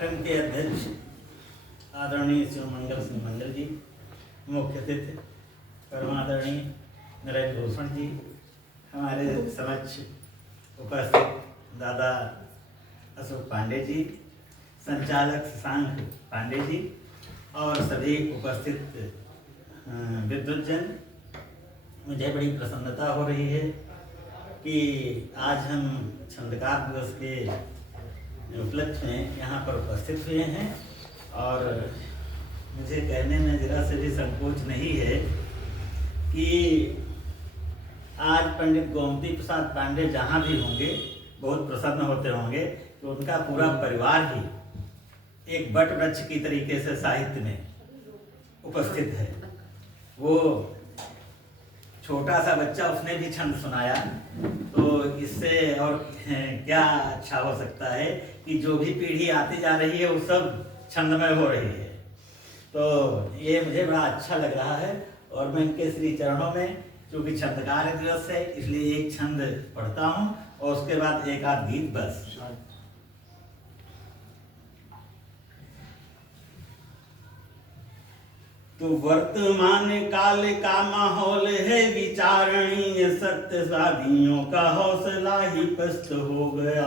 कार्यक्रम के अध्यक्ष आदरणीय शिवमंगल सिंह मंडल जी, मुख्य अतिथि परमादरणीय नरेंद्र भूषण जी, हमारे समक्ष उपस्थित दादा अशोक पांडे जी, संचालक शशांक पांडे जी और सभी उपस्थित विद्वज्जन, मुझे बड़ी प्रसन्नता हो रही है कि आज हम छंदकार दिवस के उपलक्ष्य में यहाँ पर उपस्थित हुए हैं और मुझे कहने में जरा से भी संकोच नहीं है कि आज पंडित गोमती प्रसाद पांडे जहाँ भी होंगे बहुत प्रसन्न होते होंगे कि उनका पूरा परिवार ही एक वट वृक्ष की तरीके से साहित्य में उपस्थित है। वो छोटा सा बच्चा, उसने भी छंद सुनाया, तो इससे और क्या अच्छा हो सकता है कि जो भी पीढ़ी आती जा रही है वो सब छंदमय हो रही है। तो ये मुझे बड़ा अच्छा लग रहा है और मैं इनके श्री चरणों में, क्योंकि छंदकार दिवस है इसलिए एक छंद पढ़ता हूँ और उसके बाद एक आध गीत बस। तो वर्तमान काल का माहौल है विचारणीय, सत्यवादियों का हौसला ही पस्त हो गया।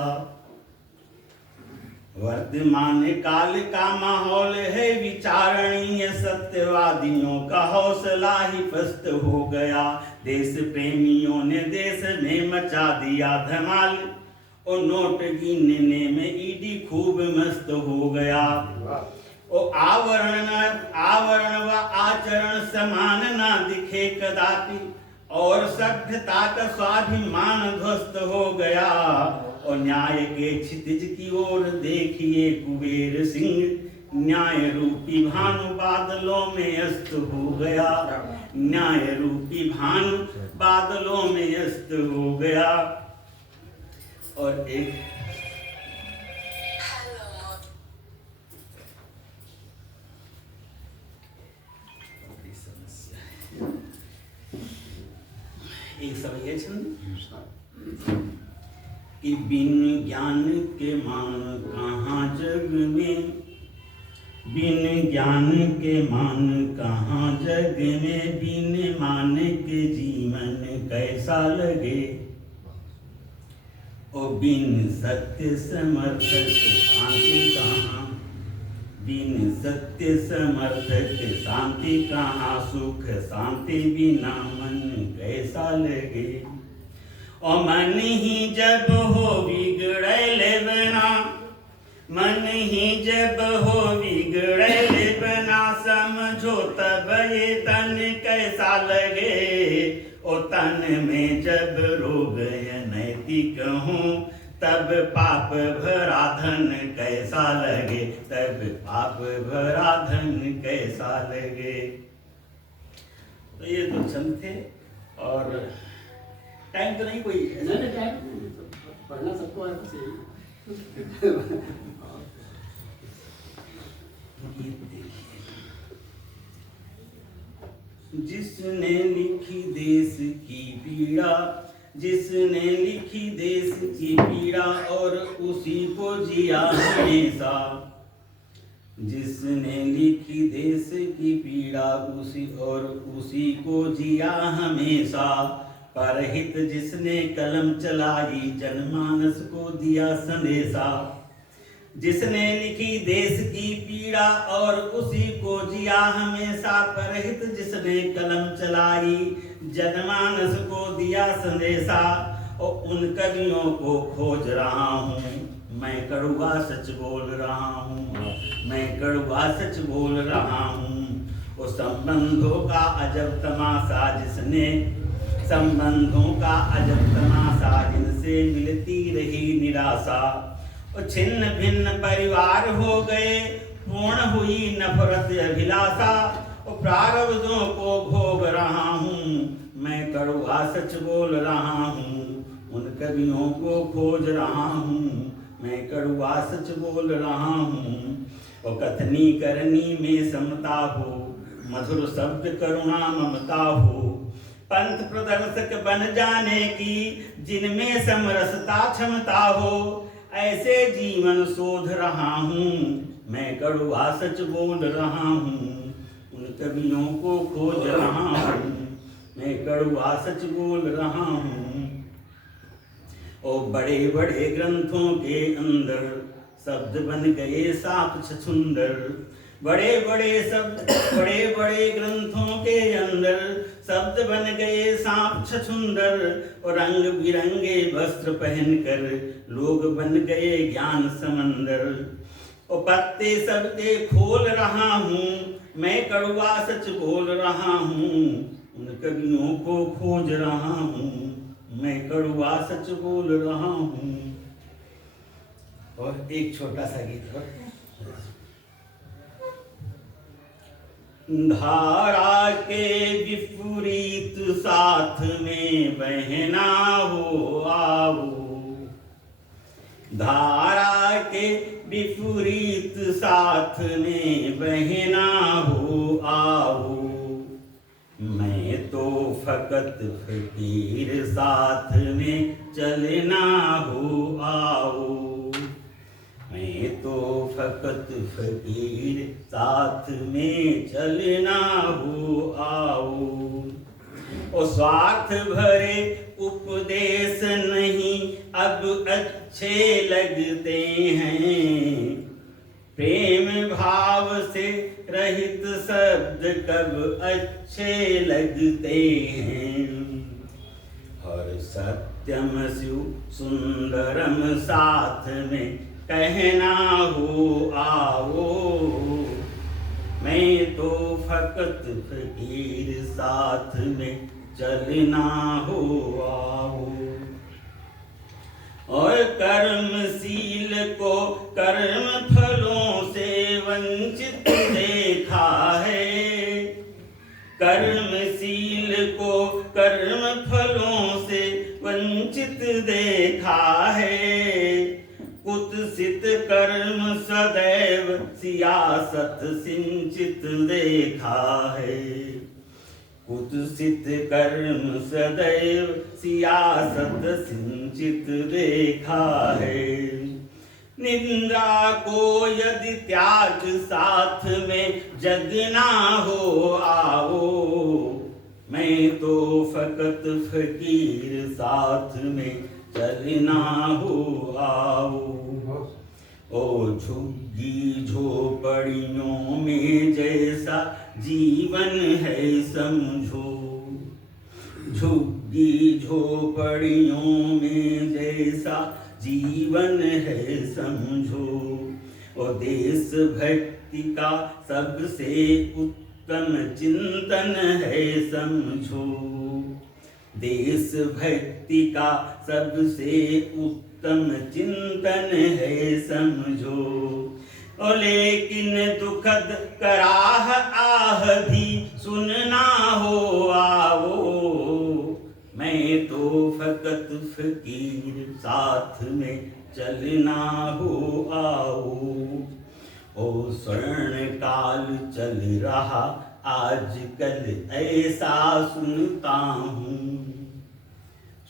वर्तमान काल का माहौल है विचारणीय, सत्यवादियों का हौसला ही पस्त हो गया। देश प्रेमियों ने देश में मचा दिया धमाल, और नोट गिनने में ईडी खूब मस्त हो गया। आवरण व आचरण समान ना दिखे कदापि, और सभ्यता का स्वाभिमान ध्वस्त हो गया। और न्याय के क्षितिज की ओर देखिए कुबेर सिंह, न्याय रूपी भानु बादलों में अस्त हो गया। न्याय रूपी भानु बादलों में अस्त हो गया। और एक सब ये कि बिन ज्ञान के मान कहाँ जग में, बिन ज्ञान के मान कहाँ जग में, बिन मान के जीवन कैसा लगे। ओ बिन सत्य समर्थक शांति कहाँ, बिन सत्य समर्थक शांति कहाँ, सुख शांति बिना मन कैसा लगे। और मन ही जब हो बिगड़े बना, मन ही जब हो बिगड़े बना, समझो तब ये तन कैसा लगे। ओ तन में जब रोग नैतिक हूँ, तब पाप भरा धन कैसा लगे, तब पाप भरा धन कैसा लगे। तो ये तो छंद थे और टाइम तो नहीं कोई नहीं टाइम पढ़ना सबको है बस यही। जिसने लिखी देश की पीड़ा, जिसने लिखी देश की पीड़ा, और उसी को जिया हमेशा। जिसने लिखी देश की पीड़ा, उसी को जिया हमेशा। परहित जिसने कलम चलाई, जनमानस को दिया संदेशा। जिसने लिखी देश की पीड़ा और उसी को जिया हमेशा, परहित जिसने कलम चलाई, जनमानस को दिया संदेशा। और उन कवियों को खोज रहा हूँ, मैं कड़वा सच बोल रहा हूँ, मैं कड़वा सच बोल रहा हूँ। वो संबंधों का अजब तमाशा जिसने, संबंधों का अजब तमाशा जिनसे मिलती रही निराशा। और छिन्न भिन्न परिवार हो गए, पूर्ण हुई नफरत अभिलाषा। और प्रारब्धों को भोग रहा हूँ, मैं कड़वा सच बोल रहा हूँ। उन कवियों को खोज रहा हूँ, मैं कड़वा सच बोल रहा हूँ। और कथनी करनी में समता हो, मधुर शब्द करुणा ममता हो। पंथ प्रदर्शक बन जाने की जिनमें समरसता क्षमता हो। ऐसे जीवन शोध रहा हूँ, मैं कड़वा सच बोल रहा हूँ, उन कवियों को खोज रहा हूँ, मैं कड़वा सच बोल रहा हूँ। और बड़े बड़े ग्रंथों के अंदर शब्द बन गए साफ छछुंदर, बड़े बड़े ग्रंथों के अंदर शब्द बन गए सांप छछुंदर, और रंग बिरंगे वस्त्र पहनकर लोग बन गए ज्ञान समंदर। और पत्ते सबके खोल रहा हूँ, मैं कड़वा सच बोल रहा हूँ, उन कवियों को खोज रहा हूँ, मैं कड़वा सच बोल रहा हूँ। और एक छोटा सा गीत और धारा के विपरीत साथ में बहना हो आओ, धारा के विपरीत साथ में बहना हो आओ, मैं तो फकत फकीर साथ में चलना हो आओ, मैं तो फकत फकीर साथ में चलना हो आओ। और स्वार्थ भरे उपदेश नहीं अब अच्छे लगते हैं, प्रेम भाव से रहित शब्द कब अच्छे लगते हैं। हर सत्यम शिव सुंदरम साथ में कहना हो आओ, मैं तो फकत फकीर साथ में चलना हो आओ। और कर्मशील को कर्म फलों से वंचित देखा है, कर्मशील को कर्म फलों से वंचित देखा है, कुत्सित कर्म सदैव सियासत सिंचित देखा है, कुत्सित कर्म सदैव सियासत सिंचित देखा है। निंदा को यदि त्याग साथ में जगना हो आओ, मैं तो फकत फकीर साथ में चलना हो आओ। ओ झुग्गी झोपड़ियों में जैसा जीवन है समझो, झुग्गी झोपड़ियों में जैसा जीवन है समझो। और देश भक्ति का सबसे उत्तम चिंतन है समझो, देश भक्ति का सबसे उत्तम चिंतन है समझो। और लेकिन दुखद कराह आह भी सुनना हो आओ, मैं तो फकत फकीर साथ में चलना हो आओ। ओ स्वर्ण काल चल रहा आजकल ऐसा सुनता हूँ,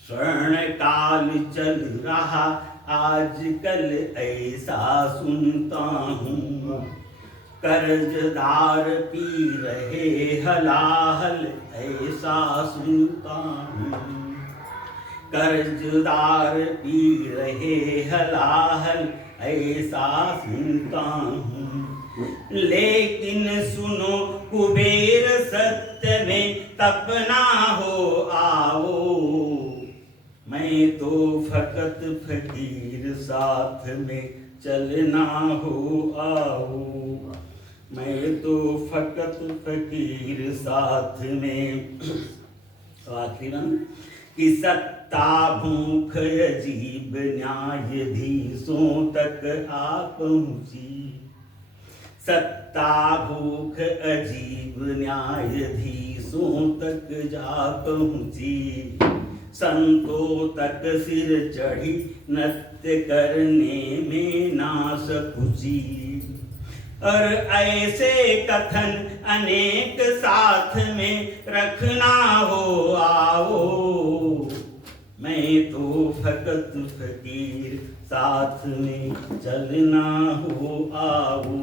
स्वर्ण काल चल रहा आजकल ऐसा सुनता हूँ। कर्जदार पी रहे हलाहल ऐसा सुनता हूँ, कर्जदार पी रहे हलाहल ऐसा सुनता हूँ। लेकिन सुनो कुबेर सत्य में तपना हो आओ, मैं तो फकत फकीर साथ में चलना हो आओ, मैं तो फकत फकीर साथ में। आखिरी कि सत्ता भूख अजीब न्यायाधीशों तक आ पहुंची, सत्ता भूख अजीब न्यायाधीशों तक जा पहुंची। संतों तक सिर चढ़ी नृत्य करने में ना सकुची। और ऐसे कथन अनेक साथ में रखना हो आओ, मैं मैं तो फकत फकीर, साथ में चलना हो आओ।